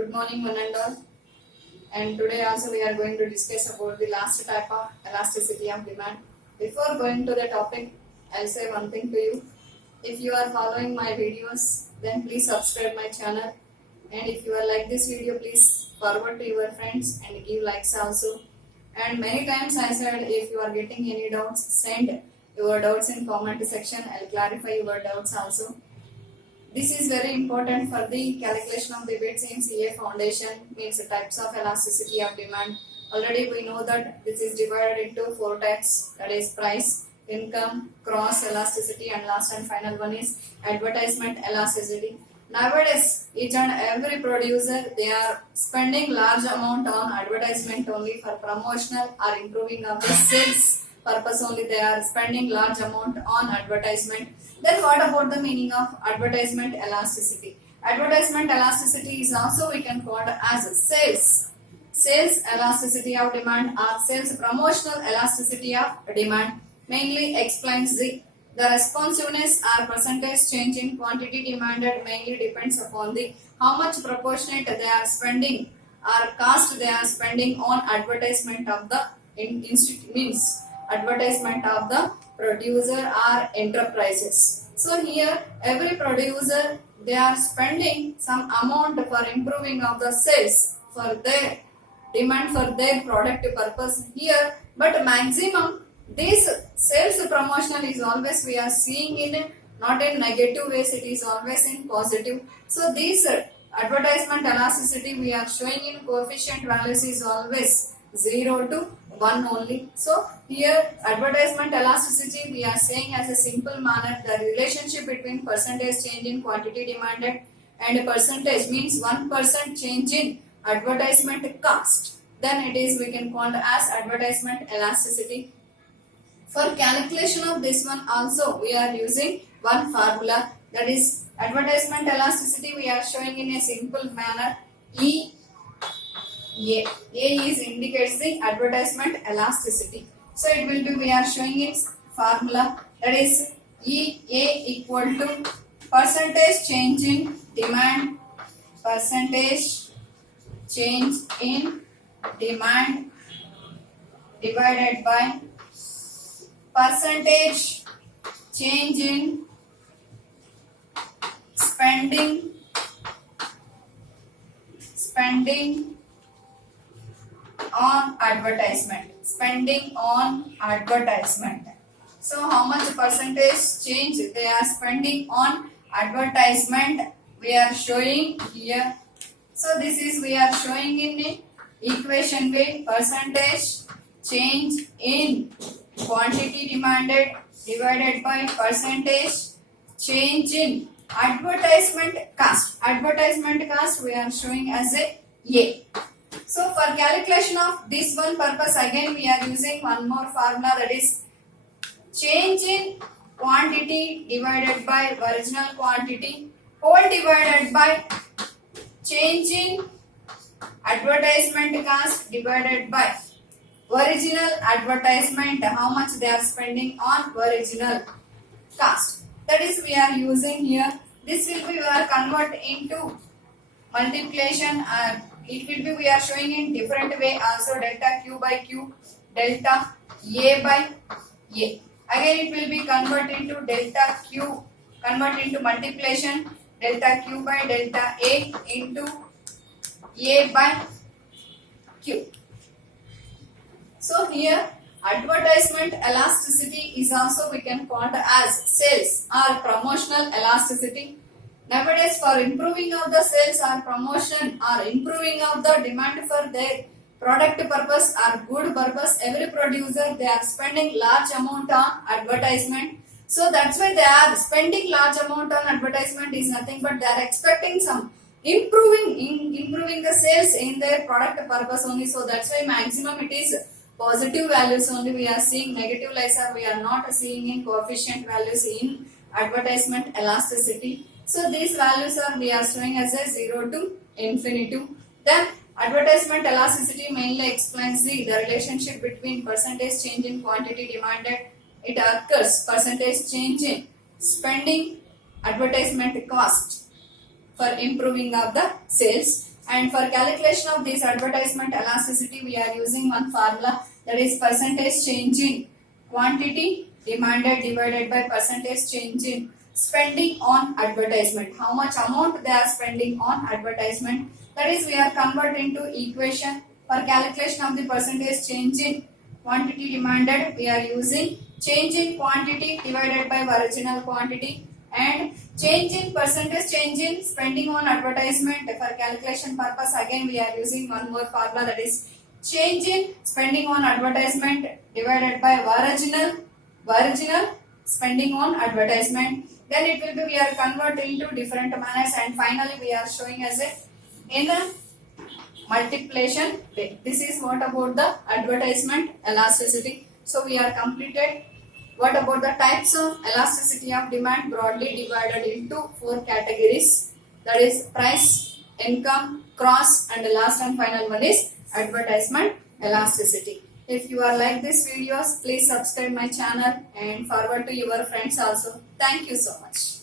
Good morning, one and all. And today also we are going to discuss about the last type of elasticity of demand. Before going to the topic, I'll say one thing to you. If you are following my videos, then please subscribe my channel. And if you are like this video, please forward to your friends and give likes also. And many times I said, if you are getting any doubts, send your doubts in comment section. I'll clarify your doubts also. This is very important for the calculation of the weights in CA foundation, means types of elasticity of demand. Already we know that this is divided into 4 types, that is price, income, cross elasticity, and last and final one is advertisement elasticity. Nowadays, each and every producer, they are spending large amount on advertisement only for promotional or improving of the sales purpose only. They are spending large amount on advertisement. Then what about the meaning of advertisement elasticity? Advertisement elasticity is also we can call it as sales. Sales elasticity of demand or sales promotional elasticity of demand mainly explains the responsiveness or percentage change in quantity demanded mainly depends upon the how much proportionate they are spending or cost they are spending on advertisement of the institute, means advertisement of the producer or enterprises. So here every producer, they are spending some amount for improving of the sales for their demand for their product purpose here, but maximum this sales promotional is always we are seeing in not in negative ways, it is always in positive. So this advertisement elasticity we are showing in coefficient values is always 0 to 1 only. So here advertisement elasticity we are saying as a simple manner the relationship between percentage change in quantity demanded and percentage means 1% change in advertisement cost. Then it is we can call as advertisement elasticity. For calculation of this one also we are using one formula, that is advertisement elasticity we are showing in a simple manner. A is indicates the advertisement elasticity. So it will be we are showing its formula, that is EA equal to percentage change in demand, percentage change in demand divided by percentage change in spending on advertisement. So how much percentage change they are spending on advertisement we are showing here. So this is we are showing in the equation way, percentage change in quantity demanded divided by percentage change in advertisement cost. Advertisement cost we are showing as a. So for calculation of this one purpose again we are using one more formula, that is change in quantity divided by original quantity whole divided by change in advertisement cost divided by original advertisement, how much they are spending on original cost. That is we are using here. This will be we are convert into multiplication. It will be we are showing in different way also, delta Q by Q, delta A by A. Again it will be convert into delta Q, convert into multiplication, delta Q by delta A into A by Q. So here advertisement elasticity is also we can call as sales or promotional elasticity. Nowadays for improving of the sales or promotion or improving of the demand for their product purpose or good purpose, every producer they are spending large amount on advertisement. So that's why they are spending large amount on advertisement is nothing but they are expecting some improving the sales in their product purpose only. So that's why maximum it is positive values only we are seeing, negative lies are we are not seeing in coefficient values in advertisement elasticity. So these values are we are showing as a 0 to infinity. Then advertisement elasticity mainly explains the relationship between percentage change in quantity demanded. It occurs percentage change in spending advertisement cost for improving of the sales, And for calculation of this advertisement elasticity, we are using one formula, that is percentage change in quantity demanded divided by percentage change in spending on advertisement. How much amount they are spending on advertisement. That is, we are converting to equation. For calculation of the percentage change in quantity demanded, we are using change in quantity divided by original quantity, and change in percentage change in spending on advertisement. For calculation purpose, again we are using one more formula, that is change in spending on advertisement divided by original spending on advertisement. Then it will be, we are converting to different manners, and finally we are showing as a in a multiplication way. This is what about the advertisement elasticity. So we are completed. What about the types of elasticity of demand? Broadly divided into 4 categories, that is price, income, cross, and the last and final one is advertisement elasticity. If you are like this videos, please subscribe my channel and forward to your friends also. Thank you so much.